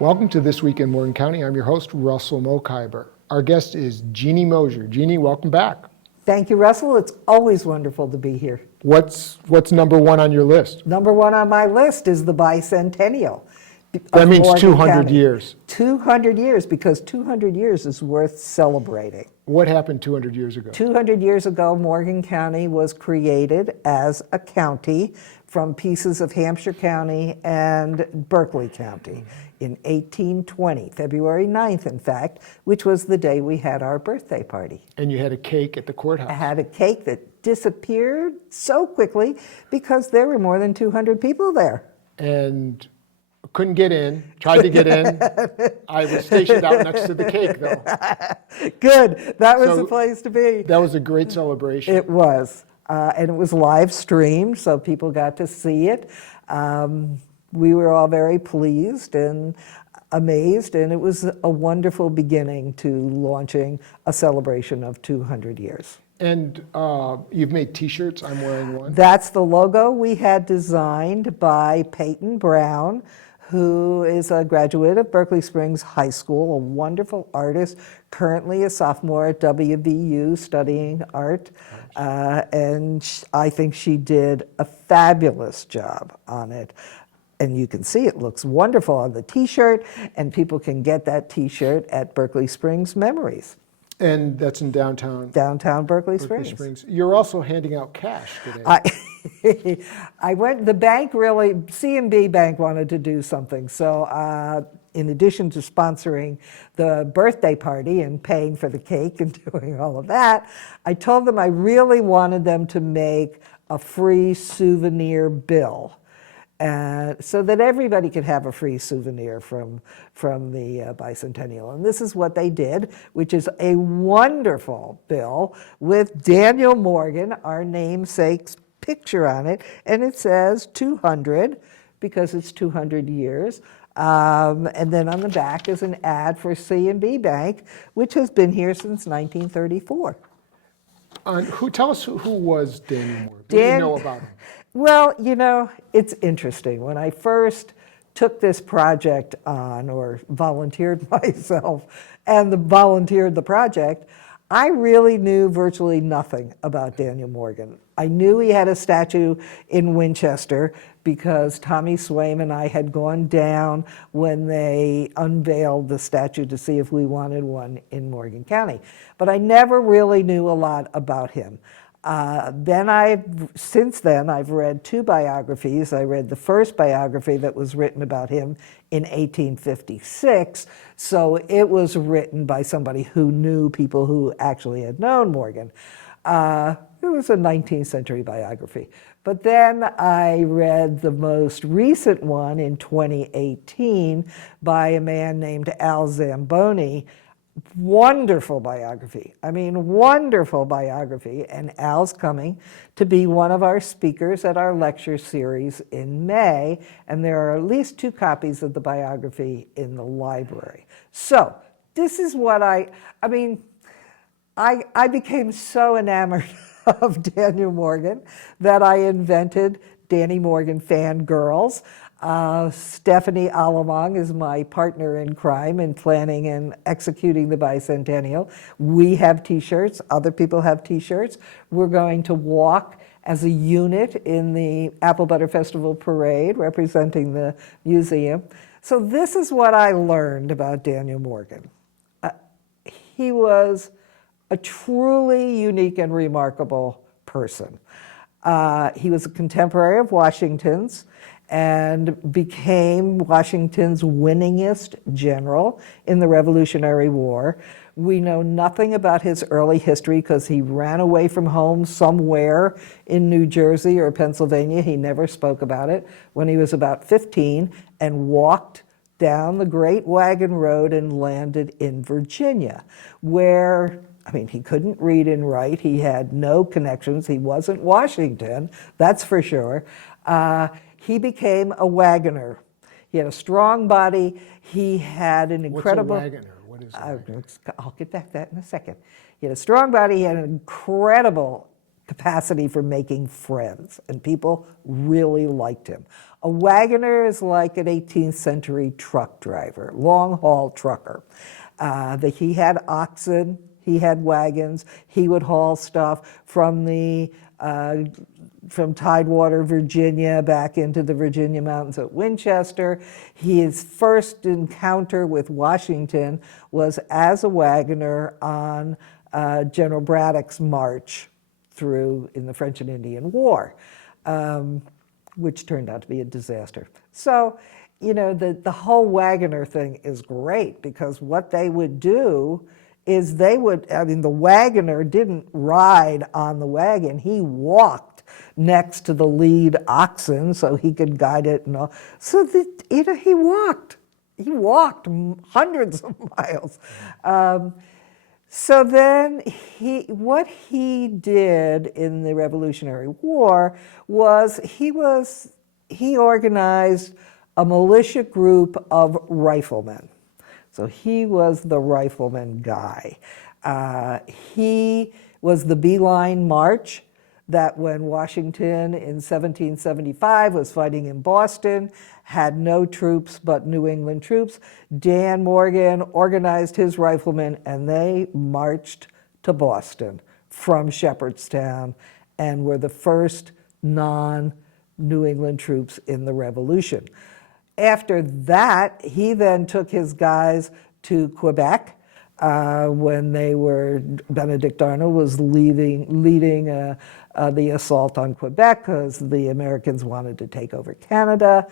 Welcome to This Week in Morgan County. I'm your host, Russell Mokhiber. Our guest is Jeanne Mozier. Jeanne, welcome back. Thank you, Russell. It's always wonderful to be here. What's number one on your list? Number one on my list is the Bicentennial. That means 200 years. 200 years, because 200 years is worth celebrating. What happened 200 years ago? 200 years ago, Morgan County was created as a county from pieces of Hampshire County and Berkeley County in 1820, February 9th, in fact, which was the day we had our birthday party. And you had a cake at the courthouse. I had a cake that disappeared so quickly because there were more than 200 people there. And couldn't get in, tried to get in. I was stationed out next to the cake, though. Good. That was the place to be. That was a great celebration. It was. And it was live streamed, so people got to see it. We were all very pleased and amazed, and it was a wonderful beginning to launching a celebration of 200 years. And you've made T-shirts. I'm wearing one. That's the logo we had designed by Peyton Brown, who is a graduate of Berkeley Springs High School, a wonderful artist, currently a sophomore at WVU studying art. And I think she did a fabulous job on it. And you can see it looks wonderful on the T-shirt, and people can get that T-shirt at Berkeley Springs Memories. And that's in downtown. Downtown Berkeley Springs. You're also handing out cash today. I went, the bank really, C&B Bank wanted to do something. So in addition to sponsoring the birthday party and paying for the cake and doing all of that, I told them I really wanted them to make a free souvenir bill. So that everybody could have a free souvenir from the Bicentennial. And this is what they did, which is a wonderful bill with Daniel Morgan, our namesake's picture on it, and it says 200 because it's 200 years. And then on the back is an ad for C&B Bank, which has been here since 1934. Tell us who was Daniel Morgan? What do you know about him? Well, you know, it's interesting. When I first took this project on, or volunteered myself and volunteered the project, I really knew virtually nothing about Daniel Morgan. I knew he had a statue in Winchester because Tommy Swaim and I had gone down when they unveiled the statue to see if we wanted one in Morgan County. But I never really knew a lot about him. Since then, I've read two biographies. I read the first biography that was written about him in 1856, so it was written by somebody who knew people who actually had known Morgan. It was a 19th century biography. But then I read the most recent one in 2018 by a man named Al Zambone. Wonderful biography. I mean, wonderful biography. And Al's coming to be one of our speakers at our lecture series in May. And there are at least 2 copies of the biography in the library. So this is what I became so enamored of Daniel Morgan that I invented Danny Morgan Fangirls. Stefanie Allemong is my partner in crime in planning and executing the Bicentennial. We have T-shirts. Other people have T-shirts. We're going to walk as a unit in the Apple Butter Festival Parade representing the museum. So this is what I learned about Daniel Morgan. He was a truly unique and remarkable person. He was a contemporary of Washington's and became Washington's winningest general in the Revolutionary War. We know nothing about his early history because he ran away from home somewhere in New Jersey or Pennsylvania. He never spoke about it when he was about 15 and walked down the Great Wagon Road and landed in Virginia, where he couldn't read and write. He had no connections. He wasn't Washington, that's for sure. He became a wagoner. He had a strong body. He had an incredible... What's a wagoner? What is a wagoner? I'll get back to that in a second. He had a strong body. He had an incredible capacity for making friends, and people really liked him. A wagoner is like an 18th century truck driver, long-haul trucker. He had oxen, he had wagons, he would haul stuff from Tidewater, Virginia, back into the Virginia mountains at Winchester. His first encounter with Washington was as a wagoner on General Braddock's march through in the French and Indian War, which turned out to be a disaster. So, you know, the whole wagoner thing is great, because what they would do is the wagoner didn't ride on the wagon, he walked next to the lead oxen so he could guide it and all. So he walked hundreds of miles. So then what he did in the Revolutionary War was he organized a militia group of riflemen. So he was the rifleman guy. He was the Beeline March, that when Washington in 1775 was fighting in Boston, had no troops but New England troops, Dan Morgan organized his riflemen and they marched to Boston from Shepherdstown and were the first non-New England troops in the Revolution. After that, he then took his guys to Quebec when Benedict Arnold was leading the assault on Quebec because the Americans wanted to take over Canada.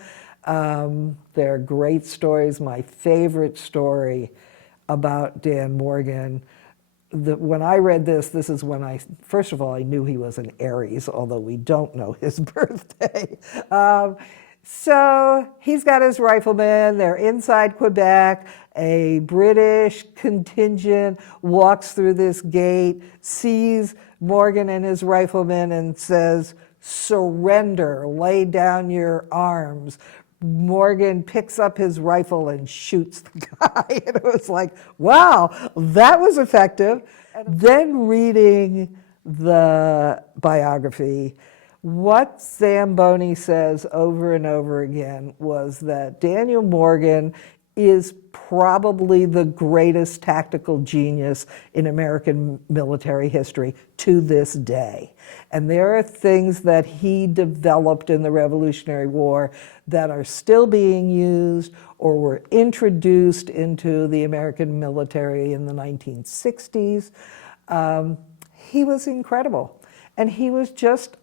There are great stories. My favorite story about Dan Morgan, when I read this is when first of all, I knew he was an Aries, although we don't know his birthday. So he's got his riflemen, they're inside Quebec, a British contingent walks through this gate, sees Morgan and his riflemen and says, "Surrender, lay down your arms." Morgan picks up his rifle and shoots the guy. And it was like, wow, that was effective. And then reading the biography, what Zambone says over and over again was that Daniel Morgan is probably the greatest tactical genius in American military history to this day. And there are things that he developed in the Revolutionary War that are still being used or were introduced into the American military in the 1960s. He was incredible. And he was just,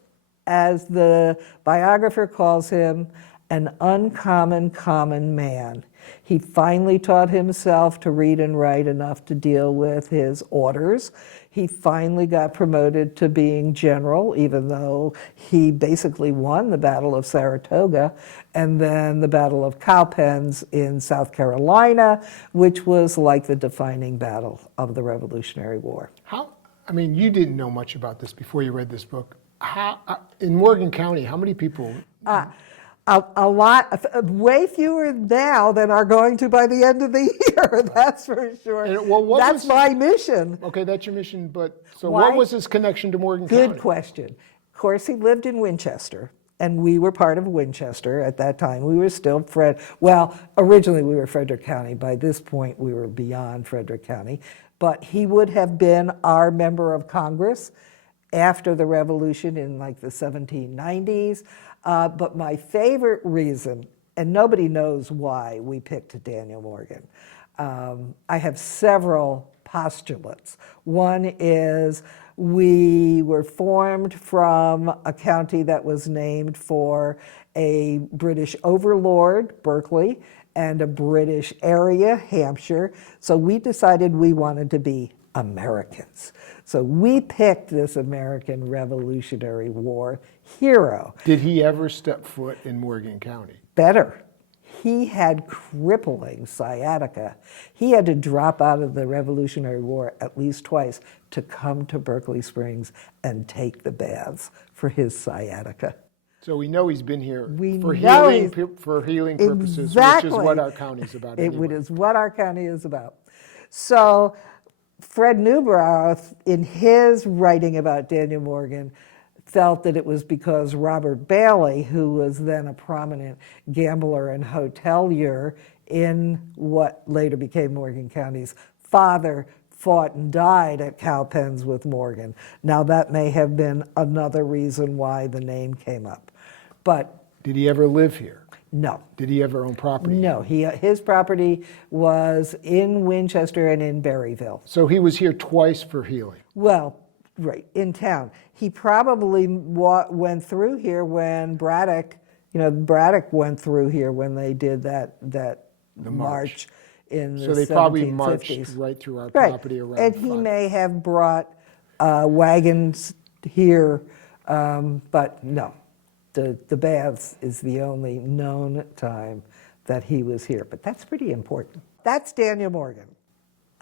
as the biographer calls him, an uncommon, common man. He finally taught himself to read and write enough to deal with his orders. He finally got promoted to being general, even though he basically won the Battle of Saratoga and then the Battle of Cowpens in South Carolina, which was like the defining battle of the Revolutionary War. You didn't know much about this before you read this book. In Morgan County, how many people? A lot, way fewer now than are going to by the end of the year, that's for sure. And, that's my mission. Okay, that's your mission, but so Why? What was his connection to Morgan County? Good question. Of course, he lived in Winchester, and we were part of Winchester at that time. We were still originally we were Frederick County. By this point, we were beyond Frederick County. But he would have been our member of Congress after the Revolution in like the 1790s. But my favorite reason, and nobody knows why we picked Daniel Morgan. I have several postulates. One is we were formed from a county that was named for a British overlord, Berkeley, and a British area, Hampshire. So we decided we wanted to be Americans. So we picked this American Revolutionary War hero. Did he ever step foot in Morgan County? Better. He had crippling sciatica. He had to drop out of the Revolutionary War at least twice to come to Berkeley Springs and take the baths for his sciatica. So we know he's been here for healing purposes, exactly. Which is what our county is about anyway. It is what our county is about. So Fred Newbrow, in his writing about Daniel Morgan, felt that it was because Robert Bailey, who was then a prominent gambler and hotelier in what later became Morgan County's father, fought and died at Cowpens with Morgan. Now that may have been another reason why the name came up. But Did he ever live here? no. Did he ever own property? No, his property was in Winchester and in Berryville. So he was here twice for healing. Well, right, in town. He probably went through here when Braddock went through here when they did that march in the 1750s. So they probably marched right through our property around. And he may have brought wagons here, but no. The baths is the only known time that he was here. But that's pretty important. That's Daniel Morgan,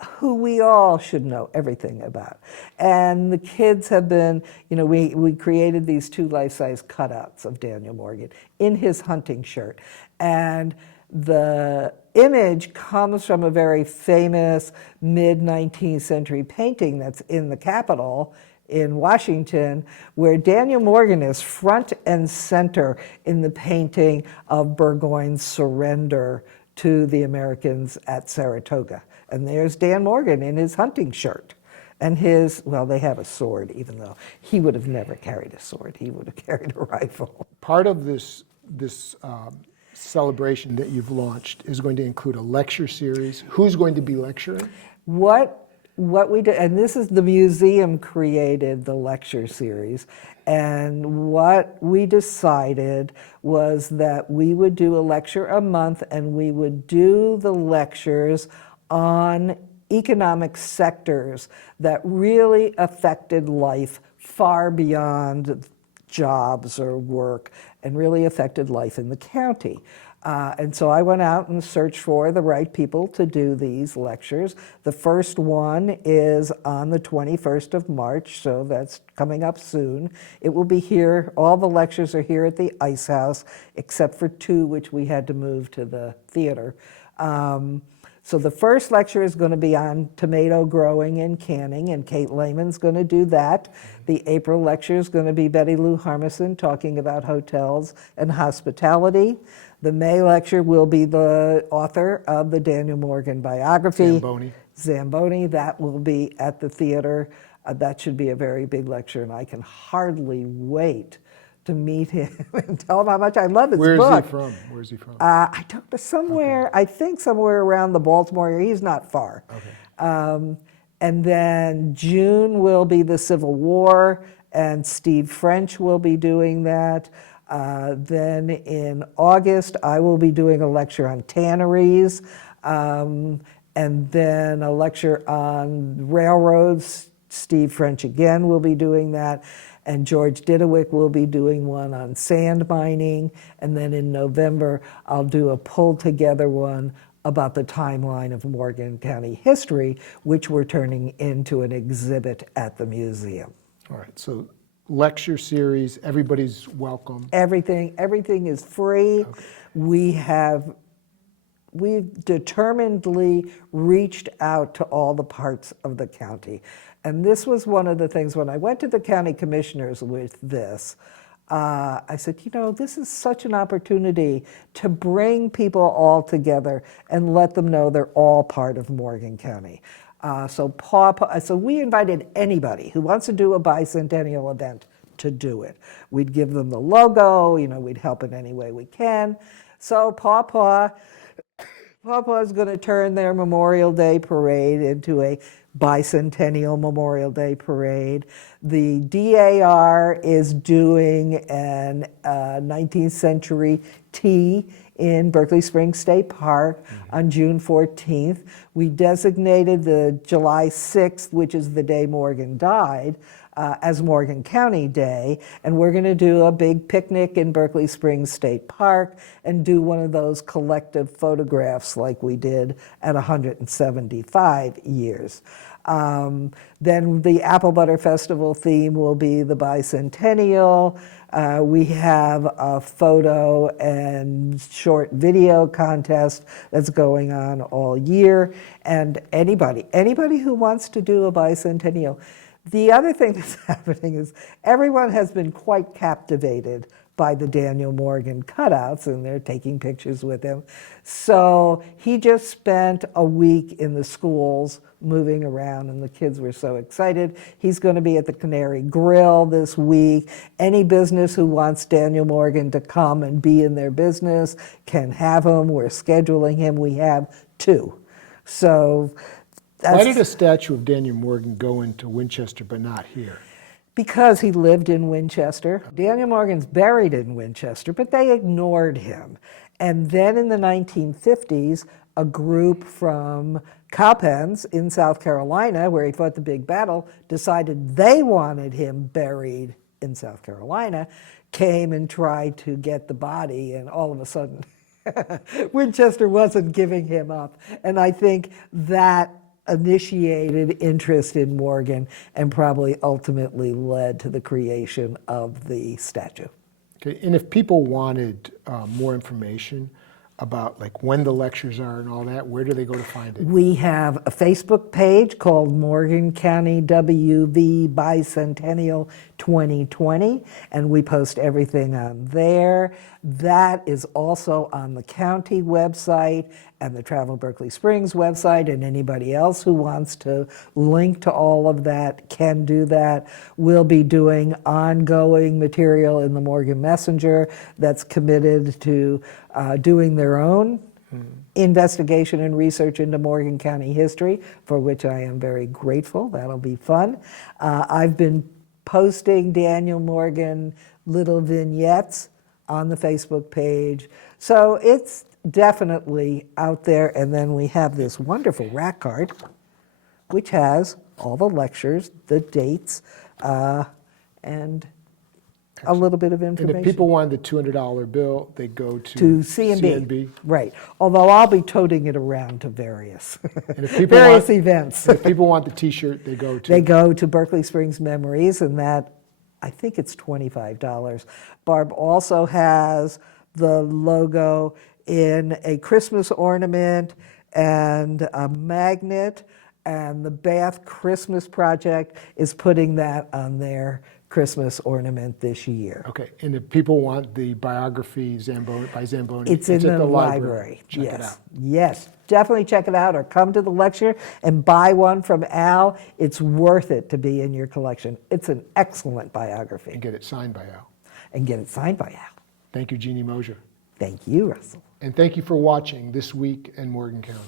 who we all should know everything about. And the kids have been, we created these 2 life-size cutouts of Daniel Morgan in his hunting shirt. And the image comes from a very famous mid-19th century painting that's in the Capitol in Washington, where Daniel Morgan is front and center in the painting of Burgoyne's surrender to the Americans at Saratoga. And there's Dan Morgan in his hunting shirt. And they have a sword, even though he would have never carried a sword. He would have carried a rifle. Part of this celebration that you've launched is going to include a lecture series. Who's going to be lecturing? What we did, and this is the museum created the lecture series, and what we decided was that we would do a lecture a month, and we would do the lectures on economic sectors that really affected life far beyond jobs or work, and really affected life in the county. And so I went out and searched for the right people to do these lectures. The first one is on the 21st of March, so that's coming up soon. It will be here. All the lectures are here at the Ice House, except for 2, which we had to move to the theater. So the first lecture is going to be on tomato growing and canning, and Kate Lehman's going to do that. The April lecture is going to be Betty Lou Harmison talking about hotels and hospitality. The May lecture will be the author of the Daniel Morgan biography. Zambone. That will be at the theater. That should be a very big lecture, and I can hardly wait to meet him and tell him how much I love his book. Where's he from? I don't know, somewhere, okay. I think somewhere around the Baltimore area. He's not far. Okay. And then June will be the Civil War, and Steve French will be doing that. Then in August, I will be doing a lecture on tanneries, and then a lecture on railroads. Steve French again will be doing that. And George Didewick will be doing one on sand mining. And then in November, I'll do a pulled together one about the timeline of Morgan County history, which we're turning into an exhibit at the museum. All right, so lecture series, everybody's welcome. Everything is free. Okay. We've determinedly reached out to all the parts of the county. And this was one of the things when I went to the county commissioners with this, I said, this is such an opportunity to bring people all together and let them know they're all part of Morgan County. So we invited anybody who wants to do a bicentennial event to do it. We'd give them the logo, we'd help in any way we can. So Paw is going to turn their Memorial Day parade into a bicentennial Memorial Day parade. The DAR is doing an 19th century tea in Berkeley Springs State Park on June 14th. We designated the July 6th, which is the day Morgan died, as Morgan County Day, and we're going to do a big picnic in Berkeley Springs State Park and do one of those collective photographs like we did at 175 years. Then the Apple Butter Festival theme will be the bicentennial. We have a photo and short video contest that's going on all year. And anybody who wants to do a bicentennial. The other thing that's happening is everyone has been quite captivated by the Daniel Morgan cutouts, and they're taking pictures with him. So he just spent a week in the schools moving around, and the kids were so excited. He's going to be at the Canary Grill this week. Any business who wants Daniel Morgan to come and be in their business can have him. We're scheduling him. We have 2. So Why did a statue of Daniel Morgan go into Winchester but not here? Because he lived in Winchester. Daniel Morgan's buried in Winchester, but they ignored him. And then in the 1950s, a group from Cowpens in South Carolina, where he fought the big battle, decided they wanted him buried in South Carolina, came and tried to get the body, and all of a sudden, Winchester wasn't giving him up. And I think that initiated interest in Morgan and probably ultimately led to the creation of the statue. Okay, and if people wanted more information about like when the lectures are and all that, where do they go to find it? We have a Facebook page called Morgan County WV Bicentennial 2020, and we post everything on there. That is also on the county website and the Travel Berkeley Springs website, and anybody else who wants to link to all of that can do that. We'll be doing ongoing material in the Morgan Messenger that's committed to doing their own investigation and research into Morgan County history, for which I am very grateful. That'll be fun. I've been posting Daniel Morgan little vignettes on the Facebook page. So it's definitely out there. And then we have this wonderful rack card, which has all the lectures, the dates, and a little bit of information. And if people want the $200 bill, they go to C&B. Right. Although I'll be toting it around to various And if people various want, events. If people want the T-shirt, they go to? They go to Berkeley Springs Memories, and that, I think it's $25. Barb also has the logo in a Christmas ornament and a magnet, and the Bath Christmas Project is putting that on their Christmas ornament this year. Okay, and if people want the biography Zambone, by Zambone, It's in at the library. Check Yes. it out. Yes, definitely check it out, or come to the lecture and buy one from Al. It's worth it to be in your collection. It's an excellent biography. And get it signed by Al. And get it signed by Al. Thank you, Jeanne Mozier. Thank you, Russell. And thank you for watching This Week in Morgan County.